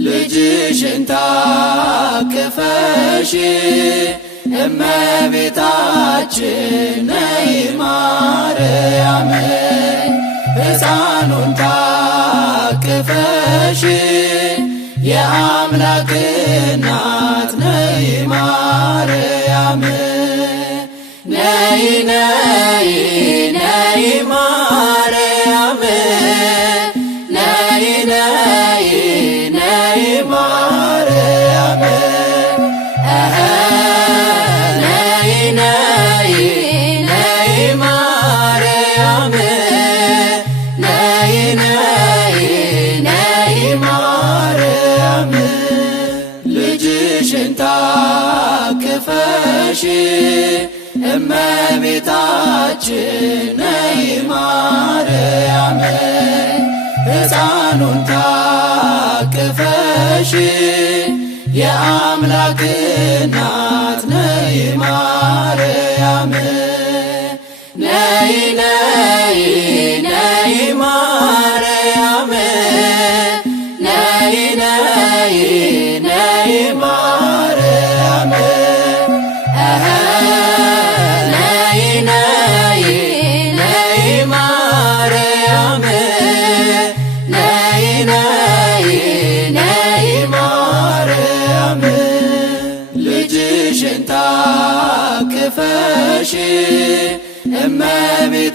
ልጅሽን ታቅፈሽ እመቤታችን ነይ ማርያም ሕፃኑን ታቅፈሽ የአምላክ እናት ነይ ማርያም ነይ ነይ ነይ ማርያም ነይ ነይ ነይ ማርያም ነይ ነይ ነይ ማርያም ነይ ነይ ነይ ማርያም ልጅሽን ታቅፈሽ እመቤታችን ነይ ማርያም ሕፃኑን ታቅፈሽ የአምላክ እናት ነይ ማርያም ነይ ነይ ነይ ማርያም ነይ ነይ ነይ ማርያም ነይ ነይ ነይ ማርያም ነይ ነይ ነይ ማርያም ልጅሽን ታቅፈሽ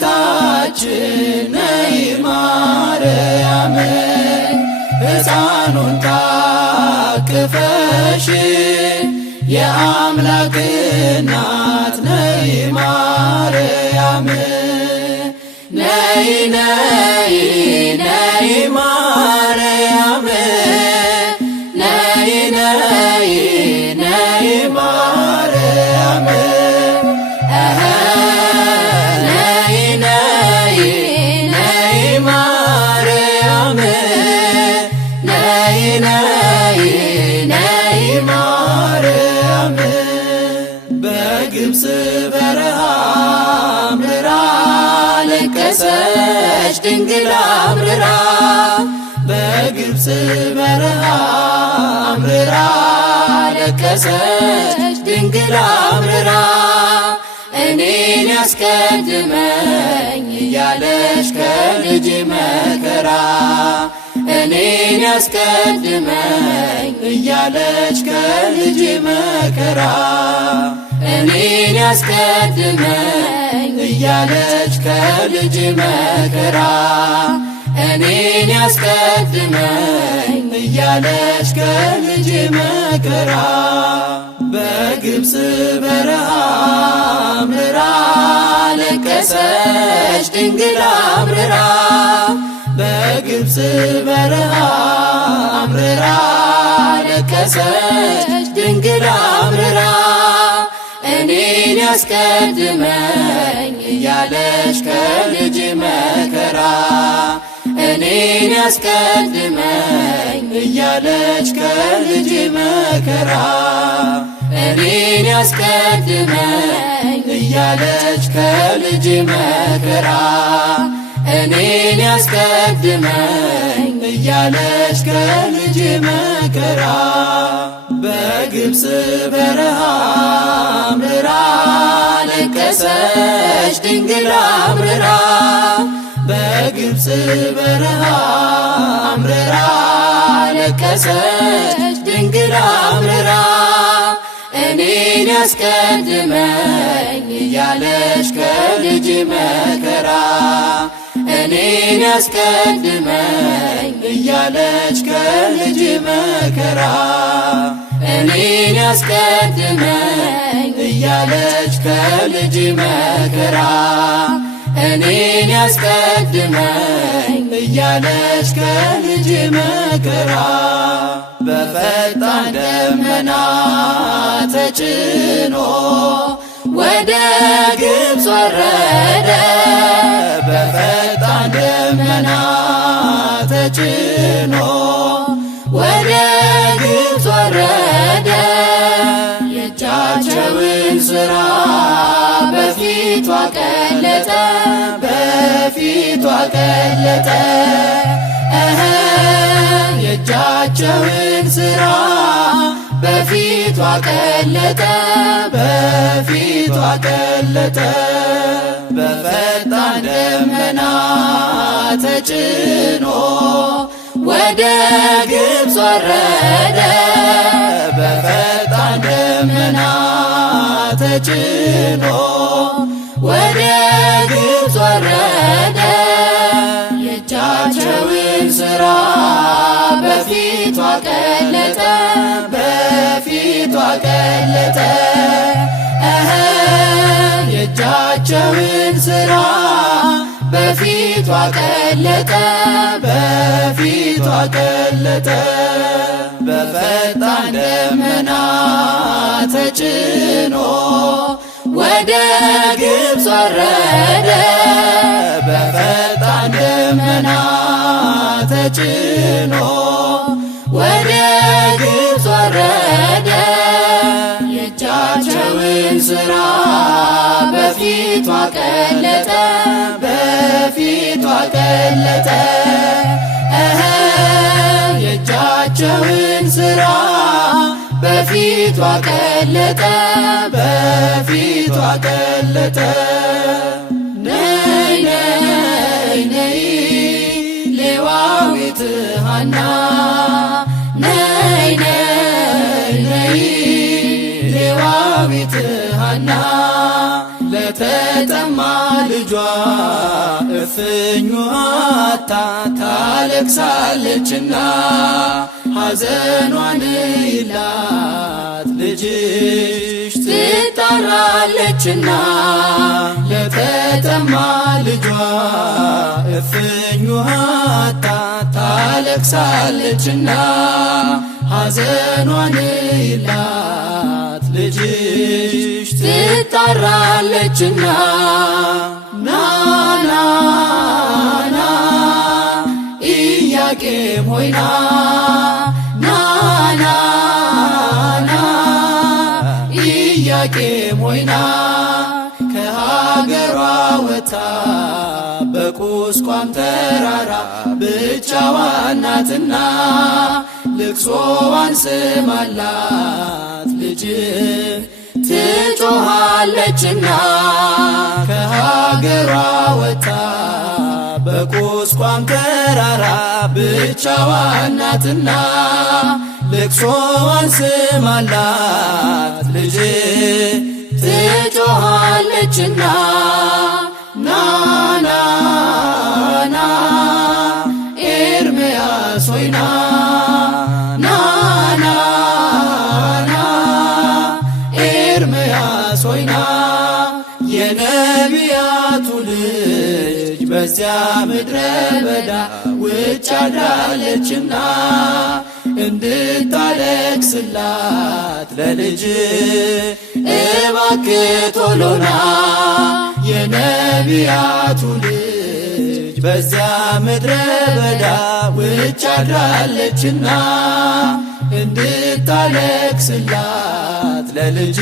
እመቤታችን ነይ ማርያም ሕፃኑን ታቅፈሽ የአምላክ እናት ነይ ማርያም ነይ ነይ ነይ ማርያም ነይ ነይ ነይ ማርያም ነይ ነይ ነይ ማርያም ነይ ነይ ነይ ማርያም በግብፅ በረሃ አምርራ ለቀሰች ድንግል አምርራ በግብፅ በረሃ አምርራ ለቀሰች ድንግል አምርራ እኔን ያስቀድመኝ እያለች ከልጅ መከራ እኔን ያስቀድመኝ እያለች ከልጅ መከራ እኔን ያስቀድመኝ እያለች ከልጅ መከራ እኔን ያስቀድመኝ እያለች ከልጅ መከራ በግብፅ በረሃ አምርራ ለቀሰች ድንግል አምርራ በግብፅ በረሃ አምርራ ለቀሰች ድንግል አምርራ እኔን ያስቀድመኝ እያለች ከልጅ መከራ እኔን ያስቀድመኝ እያለች ከልጅ መከራ እኔን ያስቀድመኝ እያለች ከልጅ መከራ እኔን ያስቀድመኝ እያለች ከልጅ መከራ በግብፅ በረሃ አምርራ ለቀሰች ድንግል አምርራ በግብፅ በረሃ አምርራ ለቀሰች ድንግል አምርራ እኔን ያስቀድመኝ እያለች ከልጅ መከራ እኔን ያስቀድመኝ እያለች ከልጅ መከራ እኔን ያስቀድመኝ እያለች ከልጅ መከራ እኔን ያስቀድመኝ እያለች ከልጅ መከራ በፈጣን ደመና ተጭኖ ወደ ግብፅ ወረደ በፈጣን ደመና ተጭኖ ወደ ግብፅ ወረደ የእጃቸውን ሥራ በፊቷ ቀለጠ በፊቷ ቀለጠ የእጃቸውን ሥራ በፊቷ ገለጠ በፊቷ ገለጠ። በፈጣን ደመና ተጭኖ ወደ ግብፅ ወረደ በፈጣን ደመና ተጭኖ ወደ ግብፅ ወረደ። የእጃቸውን ሥራ በፊቷ ገለጠ በፊቷ ገለጠ። የእጃቸውን ሥራ በፊቷ ገለጠ በፊቷ ገለጠ። በፈጣን ደመና ተጭኖ ወደ ግብፅ ወረደ በፈጣን ደመና ተጭኖ ወደ ግብፅ ወረደ። የእጃቸውን ሥራ በፊቷ ገለጠ በፊቷ ገለጠ። የእጃቸውን ሥራ በፊቷ ገለጠ በፊቷ ገለጠ። ነይ ነይ ነይ ሌዋዊት ሐና ነይ ነይ ነይ ሌዋዊት ሐና ለተጠማ ልጇ እፍኝ አታ ታለቅሳለችና ሐዘኗን ይላት ልጅሽ ትጣራለችና። ለተጠማ ልጇ እፍኝ አታ ታለቅሳለችና ሐዘኗን ይላት ልጅሽ ትጣራለችና። ናና ና ኢያቄም ሆይ ና ናና ና ኢያቄም ሆይ ና ከሀገሯ ወታ በቁስቋም ተራራ ብቻዋን ናትና ልቅሶዋን ስማላት ልጅ ትጮኻለችና። ከሀገሯ ወታ በቁስቋም ተራራ ብቻዋን ናትና ልቅሶዋን ስማላት ልጅ ትጮኻለችና። ናና ና ኤርምያስ ሆይ ና ናና ና ኤርምያስ ሆይ ና የነቢያቱ ልጅ በዚያ ምድረ በዳ ውጭ አድራለችና እንድታለቅስላት ለልጅ እባክህ ቶሎና። የነቢያቱ ልጅ በዚያ ምድረ በዳ ውጭ አድራለችና እንድታለቅስላት ለልጅ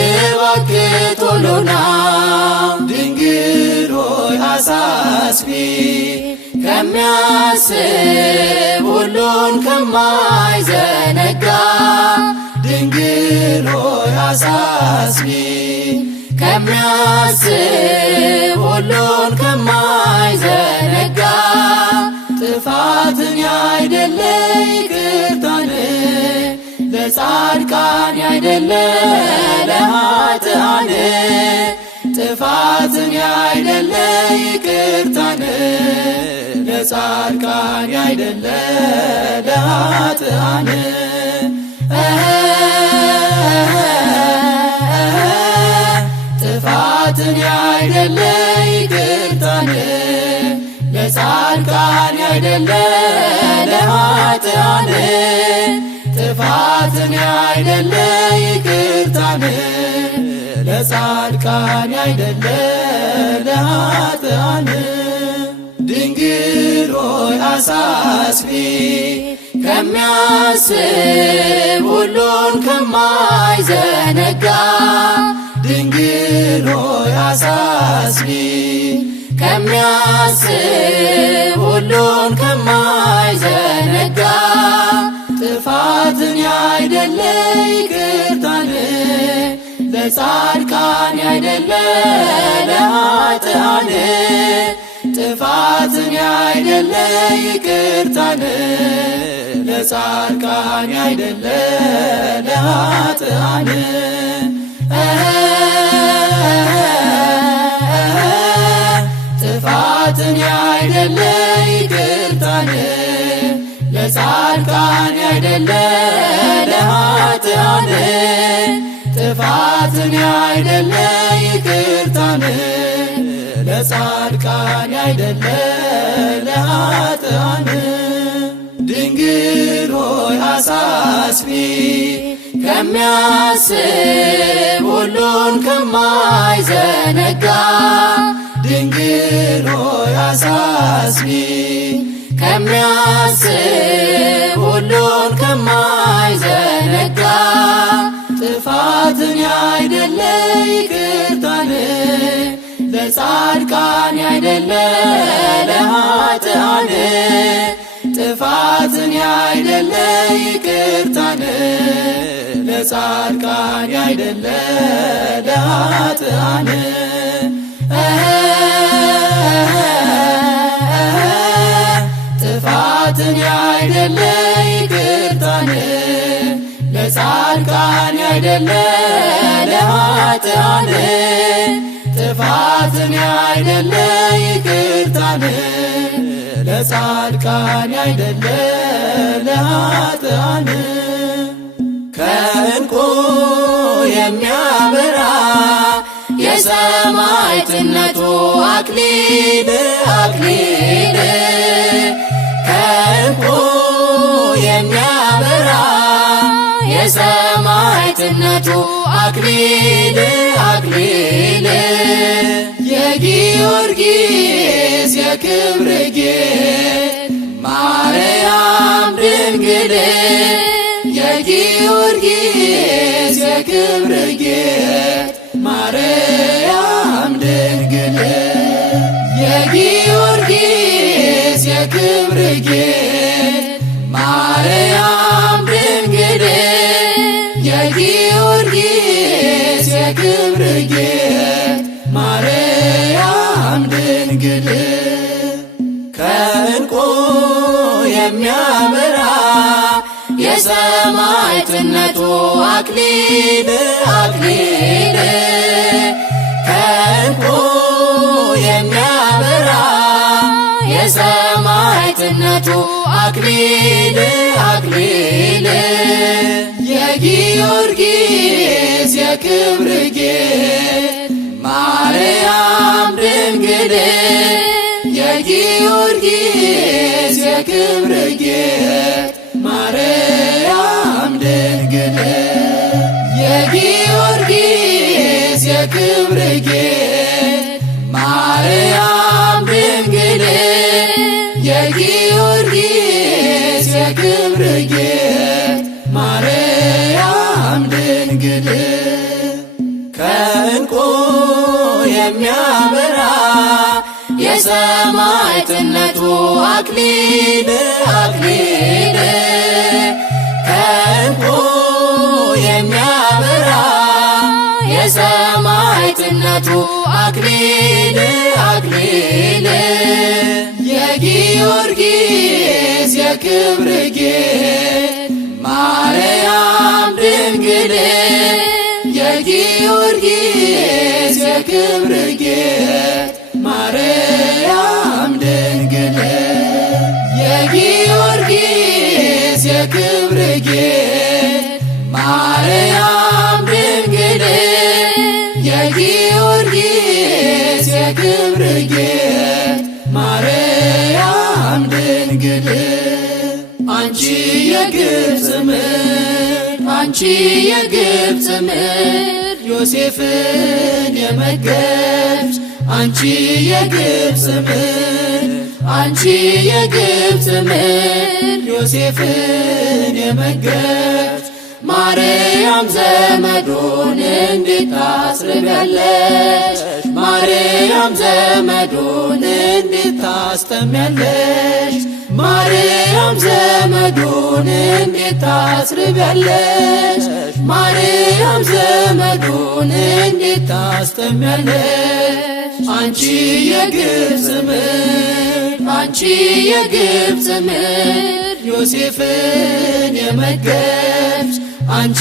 እባክህ ቶሎና። ድንግል ሆይ አሳስቢ ከሚያስብ ሁሉን ከማይዘነጋ ድንግል ሆይ አሳስቢ ከሚያስብ ሁሉን ከማይዘነጋ ጥፋትን ያይደለ ይቅርታን ለጻድቃን ያይደለ ለኃጥአን ጥፋትን ያይደለ ይቅርታን ለጻድቃን ያይደለ ለኃጥአን ጥፋትን ያይደለ ይቅርታን ለጻድቃን ያይደለ ለኃጥአን ጥፋትን ያይደለ ይቅርታን ለጻድቃን ያይደለ ለኃጥአን ድንግል ሆይ አሳስቢ ከሚያስብ ሁሉን ከማይዘነጋ ድንግል ሆይ አሳስቢ ከሚያስብ ሁሉን ከማይዘነጋ ጥፋትን ያይደለ ይቅርታን ለጻድቃን ያይደለ ለኃጥአን ጥፋትን ያይደለ ይቅርታን ለጻድቃን ያይደለ ለኃጥአን ጥፋትን ያይደለ ይቅርታን ለጻድቃን ያይደለ ለኃጥአን ጥፋትን ያይደለ ይቅርታን ለጻድቃን ያይደለ ለኃጥአን ድንግል ሆይ አሳስቢ ከሚያስብ ሁሉን ከማይዘነጋ ድንግል ሆይ አሳስቢ ከሚያስብ ሁሉን ከማይዘነጋ ጥፋትን ያይደለ ይቅርታን ለጻድቃን ያይደለ ለኃጥአን ጥፋትን ያይደለ ይቅርታን ለጻድቃን ያይደለ ለኃጥአን ጥፋትን ያይደለ ይቅርታን ለጻድቃን ያይደለ ለኃጥአን ጥፋትን ያይደለ ይቅርታን ለጻድቃን ያይደለ ለኃጥአን ከዕንቁ የሚያበራ የሰማዕትነቱ አክሊል አክሊል ከዕንቁ የሚያበራ የሰማዕትነቱ አክሊል አክሊል የጊዮርጊስ የክብር ጌጥ ማርያም ድንግል የጊዮርጊስ የክብር ጌጥ ማርያም ድንግል የጊዮርጊስ የክብር ጌጥ ማርያም ድንግል የጊዮርጊስ የክብር ጌጥ ማርያም ድንግል ከዕንቁ የሚያበራ የሰማዕትነቱ አክሊል አክሊል ከዕንቁ የሚያበራ የሰማዕትነቱ አክሊል አክሊል የጊዮርጊስ የክብር ጌጥ ማርያም ድንግል የጊዮርጊስ የክብር ጌጥ ማርያም ድንግል የጊዮርጊስ የክብር ጌጥ ማርያም ድንግል የጊዮርጊስ የክብር ጌጥ ማርያም ድንግል ከዕንቁ የሚያበራ የሰማዕትነቱ አክሊል አክሊል ከዕንቁ የሚያበራ የሰማዕትነቱ አክሊል አክሊል የጊዮርጊስ የክብር ጌጥ ማርያም ድንግል የጊዮርጊስ የክብር ጌጥ ማርያም ድንግል የጊዮርጊስ የክብር ጌጥ ማርያም ድንግል የጊዮርጊስ የክብር ጌጥ ማርያም ድንግል አንቺ የግብፅ ምድር አንቺ የግብፅ ምድር ዮሴፍን የመገብሽ አንቺ የግብፅ ምድር አንቺ የግብፅ ምድር ዮሴፍን የመገብሽ ማርያም ዘመዶን እንዴት ታስርቢያለሽ? ማርያም ዘመዶን እንዴት ታስጠሚያለሽ? ማርያም ዘመዱን እንዴት ታስርቢያለሽ? ማርያም ዘመዱን እንዴት ታስጠሚያለሽ? አንቺ የግብፅ ምድር አንቺ የግብፅ ምድር ዮሴፍን የመገብሽ አንቺ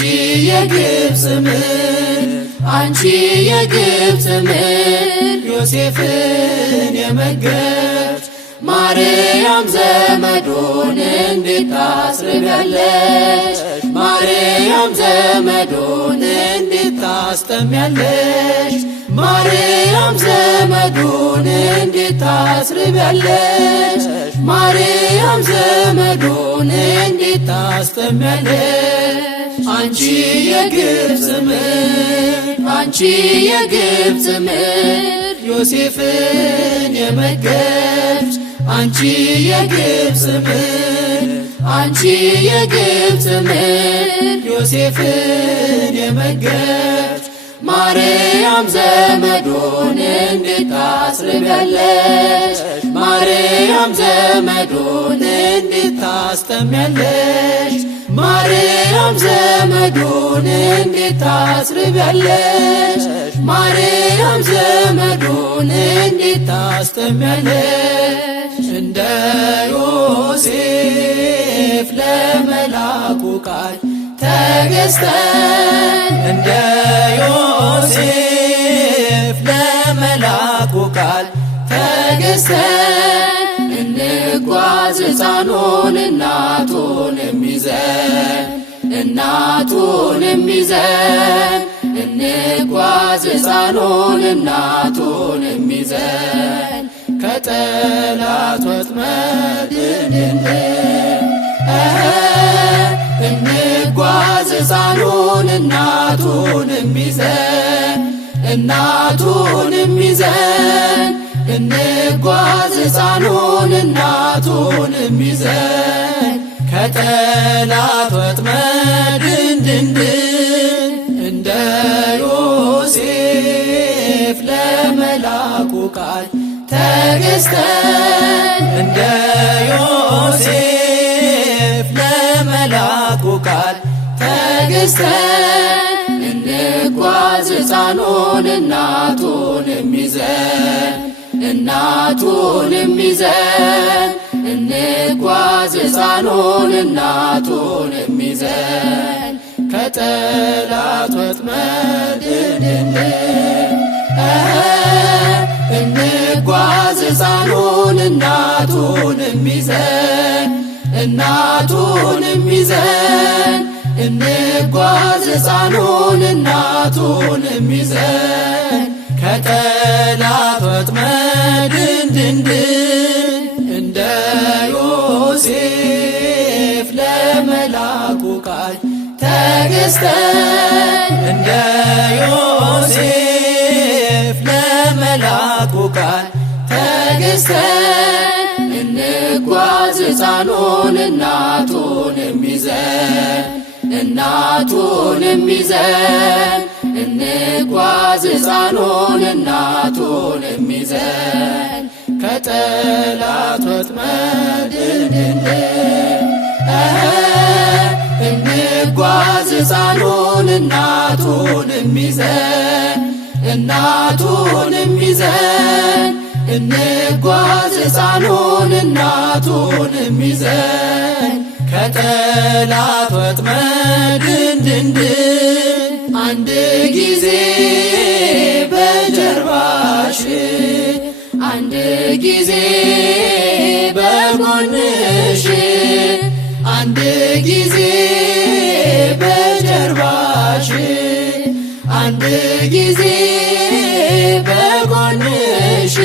የግብፅ ምድር አንቺ የግብፅ ምድር ዮሴፍን የመገብሽ ማርያም ዘመዱን እንዴት ታስርቢያለሽ? ማርያም ዘመዱን እንዴት ታስጠሚያለሽ? ማርያም ዘመዱን እንዴት ታስርቢያለሽ? ማርያም ዘመዱን እንዴት ታስጠሚያለሽ? አንቺ የግብፅ ምድር አንቺ የግብፅ ምድር ዮሴፍን የመገብሽ አንቺ የግብፅ ምድር አንቺ የግብፅ ምድር ዮሴፍን የመገብሽ ማርያም ዘመዱን እንዴት ታስርቢያለሽ? ማርያም ዘመዱን እንዴት ታስጠሚያለሽ? ማርያም ዘመዱን እንዴት ታስርቢያለሽ? ማርያም ዘመዱን እንዴት ታስጠሚያለሽ? እንደ ዮሴፍ ለመላኩ ቃል ተገዝተን እንደ ዮሴፍ ለመላኩ ቃል ተገዝተን እንጓዝ ሕፃኑን እናቱንም ይዘን እናቱንም ይዘን እንጓዝ ሕፃኑን እናቱንም ይዘን ከጠላት ወጥመድ እንድን እንጓዝ ሕፃኑን እናቱንም ይዘን እናቱንም ይዘን እንጓዝ ሕፃኑን እናቱንም ይዘን ከጠላት ወጥመድ እንድንድን እንደ ዮሴፍ ለመላኩ ቃል ተገዝተን እንደ ዮሴፍ ለመላኩ ቃል ተገዝተን እንጓዝ ሕፃኑን እናቱንም ይዘን እናቱንም ይዘን እንጓዝ ሕፃኑን እናቱንም ይዘን ከጠላት ወጥመድ እንድን እንጓዝ ሕፃኑን እናቱንም ይዘን እናቱንም ይዘን እንጓዝ ሕፃኑን እናቱንም ይዘን ከጠላት ወጥመድ እንድንድን እንደ ዮሴፍ ለመላኩ ቃል ተገዝተን እንደ ዮሴፍ ለመላኩ ቃል ተገዝተን እንጓዝ ሕፃኑን እናቱንም ይዘን እናቱንም ይዘን እንጓዝ ሕፃኑን እናቱንም ይዘን ከጠላት ወጥመድ እንድን እንጓዝ ሕፃኑን እናቱንም ይዘን እናቱንም ይዘን እንጓዝ ሕፃኑን እናቱንም ይዘን ከጠላት ወጥመድ እንድንድን አንድ ጊዜ በጀርባሽ አንድ ጊዜ በጎንሽ አንድ ጊዜ በጀርባሽ አንድ ጊዜ በጎንሽ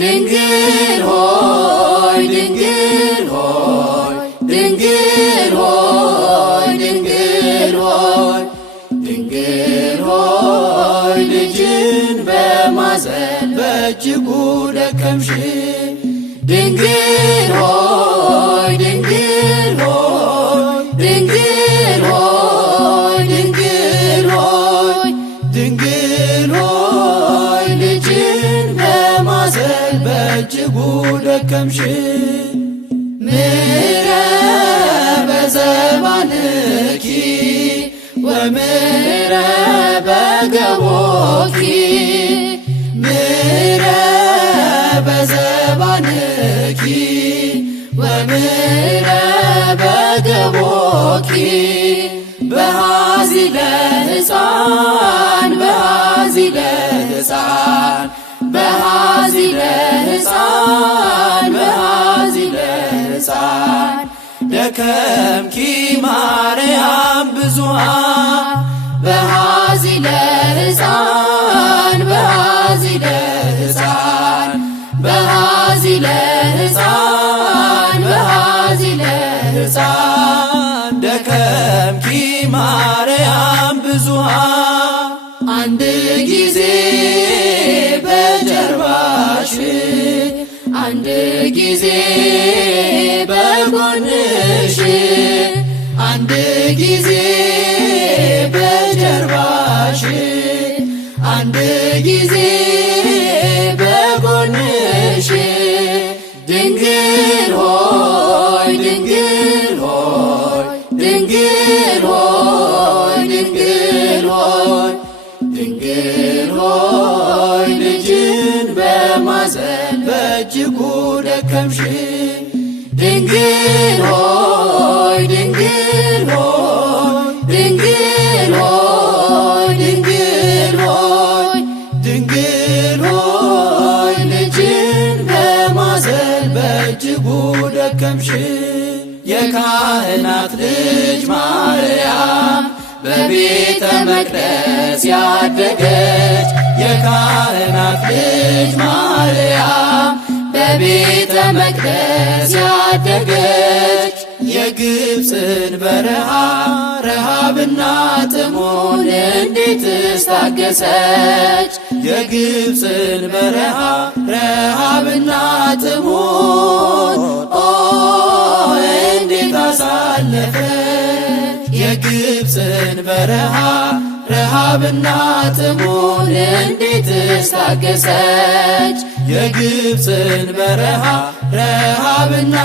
ድንግል ሆይ ድንግል ሆይ ድንግል ሆይ ድንግል ሆይ ድንግል ሆይ ልጅን በማዘል በእጅጉ ደከምሽ ድንግል ሆይ ድንግል ሆይ ድንግል ሆይ ድንግል ሆይ ድንግል ሆይ ልጅን በማዘል በእጅጉ ደከምሽ ወምረ በገቦኪ ምረ በዘባንኪ ወምረ በገቦኪ በሃዚለ ሕፃን በሃዚለ ሕፃን በሃዚለ ሕፃን በሃዚለ ሕፃን ደከምኪ ማርያም ብዙኃ በሃዚለ ሕፃን በሃዚለ ሕፃን በሃዚለ ሕፃን በሃዚለ ሕፃን ደከምኪ ማርያም ብዙኃ አንድ ጊዜ በጀርባሽ አንድ ጊዜ በጎንሽ አንድ ጊዜ በጀርባሽ አንድ ጊዜ በጎንሽ ድንግል ሆይ ድንግል ሆይ ድንግል ሆይ ድንግል ሆይ ድንግል ሆይ ልጅን በማዘል በእጅጉ ደከምሽ ድንግል ሆይ ድንግል ሆይ ድንግል ሆይ ድንግል ሆይ ድንግል ሆይ ልጅን በማዘል በእጅጉ ደከምሽ የካህናት ልጅ ማርያም በቤተ መቅደስ ያደገች የካህናት ልጅ ማርያም በቤተ መቅደስ ያደገች የግብፅን በረሃ ረሃብና ጥሙን እንዴትስ ታገሰች የግብፅን በረሃ ረሃብና ጥሙን እንዴት አሳለፈች የግብፅን በረሃ ረሃብና ጥሙን እንዴትስ ታገሰች የግብፅን በረሃ ረሃብና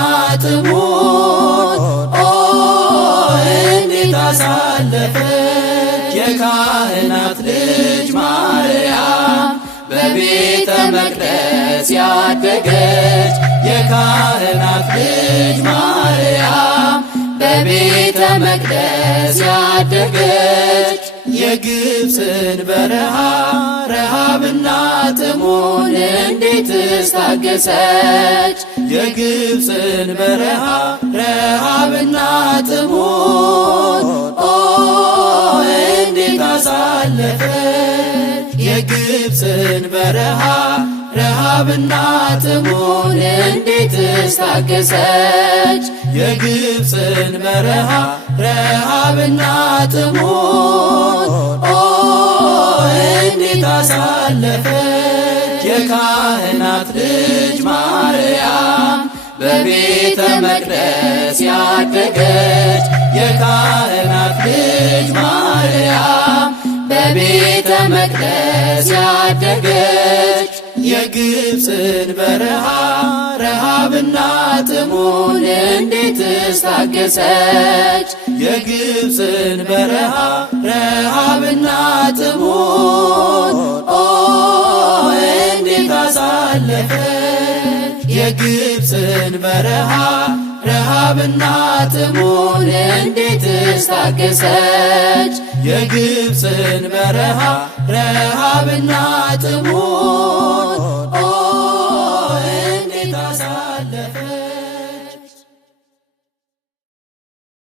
ጥሙን እንዴት አሳለፈች የካህናት ልጅ ማርያም በቤተ መቅደስ ያደገች የካህናት ልጅ ማርያም በቤተ መቅደስ ያደገች የግብፅን በረሃ ረሃብና ጥሙን እንዴትስ ታገሰች የግብፅን በረሃ ረሃብና ጥሙን እንዴት አሳለፈች የግብፅን በረሃ ረሃብና ጥሙን እንዴትስ ታገሰች የግብፅን በረሃ ረሃብና ጥሙን እንዴት አሳለፈች የካህናት ልጅ ማርያም በቤተ መቅደስ ያደገች የካህናት ልጅ ማርያም በቤተ መቅደስ ያደገች የግብፅን በረሃ ረሃብና ጥሙን እንዴትስ ታገሰች የግብፅን በረሃ ረሃብና ጥሙን እንዴት አሳለፈች የግብፅን በረሃ ረሃብና ጥሙን እንዴትስ ታገሰች የግብፅን በረሃ ረሃብና ጥሙን እንዴት አሳለፈች